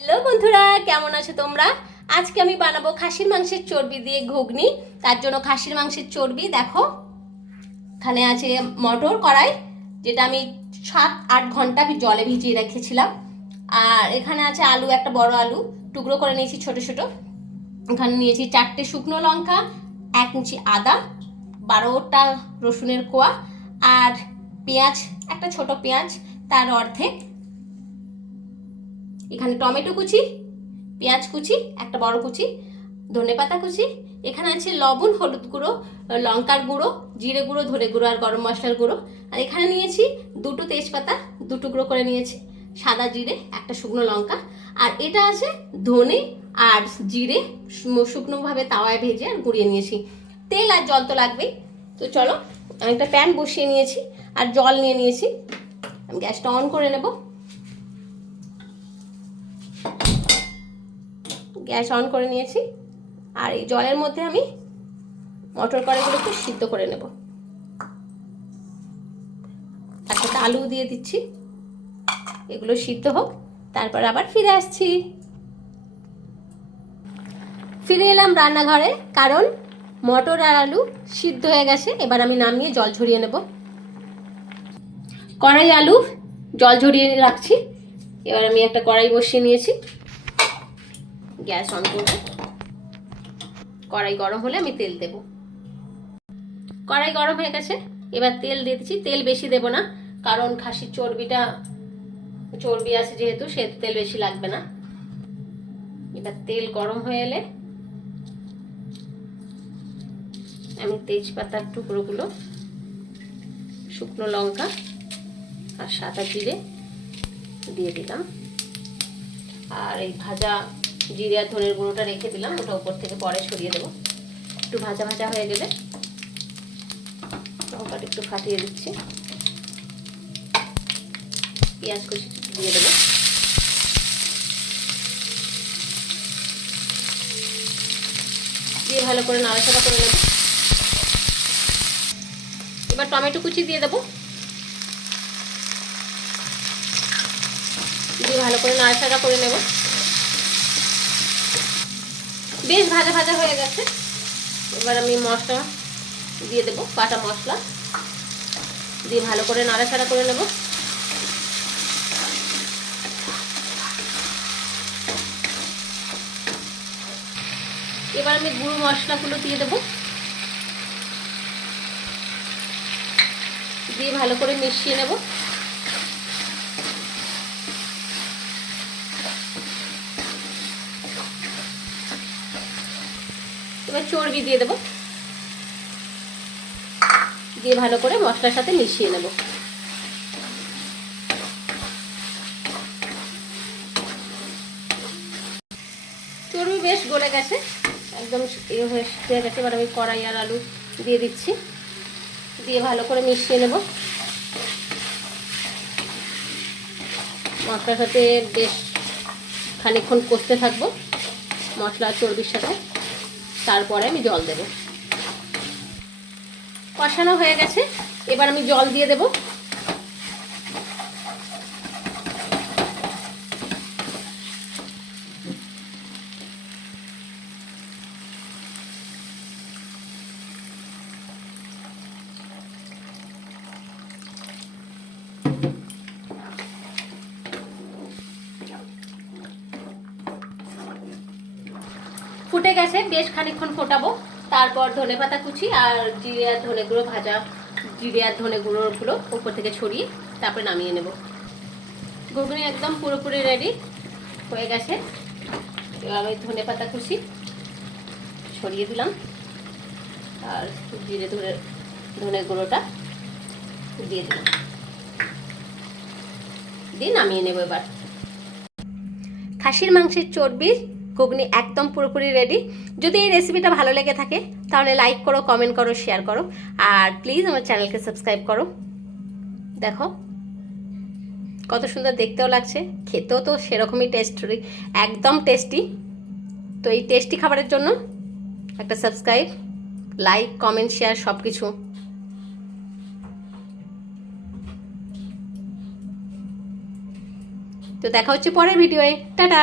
Hello বন্ধুরা, কেমন আছো তোমরা? আজকে আমি বানাবো খাসির মাংসের চর্বি দিয়ে ঘুগনি। তার জন্য খাসির মাংসের চর্বি, দেখো। এখানে আছে মটর কড়াই, যেটা আমি সাত আট ঘণ্টা জলে ভিজিয়ে রেখেছিলাম। আর এখানে আছে আলু, একটা বড় আলু, টুকরো করে নিয়েছি ছোট ছোট। এখানে নিয়েছি চারটে শুকনো লঙ্কা, এক ইঞ্চি আদা, বারোটা রসুনের কোয়া, আর পেঁয়াজ, একটা ছোট পেঁয়াজ, তার অর্ধেক। এখানে টমেটো কুচি, পেঁয়াজ কুচি, একটা বড় কুচি ধনেপাতা কুচি, এখানে আছে লবণ, হলুদ গুঁড়ো, লঙ্কার গুঁড়ো, জিরে গুঁড়ো, ধনে গুঁড়ো আর গরম মশলার গুঁড়ো। আর এখানে নিয়েছি দুটো তেজপাতা দু টুকরো করে নিয়েছি, সাদা জিরে, একটা শুকনো লঙ্কা। আর এটা আছে ধনে আর জিরে শুকনোভাবে তাওয়ায় ভেজে আর গুঁড়িয়ে নিয়েছি। তেল আর জল তো লাগবেই। তো চলো, আমি একটা প্যান বসিয়ে নিয়েছি, আর জল নিয়ে নিয়েছি। আমি গ্যাসটা অন করে নেব। গ্যাস অন করে নিয়েছি। আর এই জলের মধ্যে আমি মটর কড়াইগুলো একটু সিদ্ধ করে নেব। তার সাথে আলু দিয়ে দিচ্ছি। এগুলো সিদ্ধ হোক, তারপর আবার ফিরে আসছি। ফিরে এলাম রান্নাঘরে, কারণ মটর আর আলু সিদ্ধ হয়ে গেছে, এবার আমি নামিয়ে জল ঝরিয়ে নেব। কড়াই আলু জল ঝরিয়ে রাখছি। এবার আমি একটা কড়াই বসিয়ে নিয়েছি। গ্যাস অন করব। কড়াই গরম হলে আমি তেল দেব। কড়াই গরম হয়ে গেছে, এবার তেল দিচ্ছি। তেল বেশি দেব না, কারণ খাসির চর্বিটা, চর্বি আছে যেহেতু, সেহেতু তেল বেশি লাগবে না। এবার তেল গরম হয়ে এলে আমি তেজপাতার টুকরোগুলো, শুকনো লঙ্কা আর সাদা জিরে দিয়ে দিলাম। আর এই ভাজা জিরে আর ধনের গুঁড়োটা রেখে দিলাম, ওটা উপর থেকে পরে সরিয়ে দেবো। একটু ভাজা ভাজা হয়ে গেলে লঙ্কাটা একটু ফাটিয়ে দিচ্ছি। পেঁয়াজ কুচি দিয়ে দেবো। দিয়ে ভালো করে নাড়াচাড়া করে নেব। এবার টমেটো কুচি দিয়ে দেবো। দিয়ে ভালো করে নাড়াচাড়া করে নেব। বেশ ভাজা ভাজা হয়ে গেছে। এবার আমি মশলা দিয়ে দেবো কাটা মশলা। দিয়ে ভালো করে নাড়াচাড়া করে নেব। এবার আমি গুঁড়ো মশলাগুলো দিয়ে দেবো। দিয়ে ভালো করে মিশিয়ে নেব। এবার চর্বি দিয়ে দেবো। দিয়ে ভালো করে মশলার সাথে মিশিয়ে নেব। চর্বি বেশ গলে গেছে। একদম এ হয়ে গেছে, এবার আমি কড়াই আর আলু দিয়ে দিচ্ছি। দিয়ে ভালো করে মিশিয়ে নেব। মশলার সাথে বেশ খানিকক্ষণ কষতে থাকব মশলা চর্বির সাথে। তারপরে আমি জল দেব। কষানো হয়ে গেছে। এবার আমি জল দিয়ে দেব। ফুটে গেছে, বেশ খানিকক্ষণ ফোটাবো। তারপর ধনে পাতা কুচি আর জিরে আর ধনে গুঁড়ো, ভাজা জিরে আর ধনে গুঁড়োগুলো উপর থেকে ছড়িয়ে তারপরে নামিয়ে নেব। ঘুগনি একদম পুরোপুরি রেডি হয়ে গেছে। এবার ওই ধনে পাতা কুচি ছড়িয়ে দিলাম আর জিরে ধরে ধনে গুঁড়োটা দিয়ে দিলাম। দিয়ে নামিয়ে নেব এবার। খাসির মাংসের চর্বির ঘুগনি একদম পুরোপুরি রেডি যদি এই রেসিপিটা ভালো লেগে থাকে, তাহলে লাইক করো কমেন্ট করো শেয়ার করো। আর প্লিজ আমার চ্যানেলকে সাবস্ক্রাইব করো। দেখো, কত সুন্দর দেখতেও লাগছে, খেতেও তো সেরকমই টেস্ট একদম টেস্টি তো এই টেস্টি খাবারের জন্য একটা সাবস্ক্রাইব লাইক কমেন্ট শেয়ার সব কিছু তো দেখা হচ্ছে পরের ভিডিওয়ে টাটা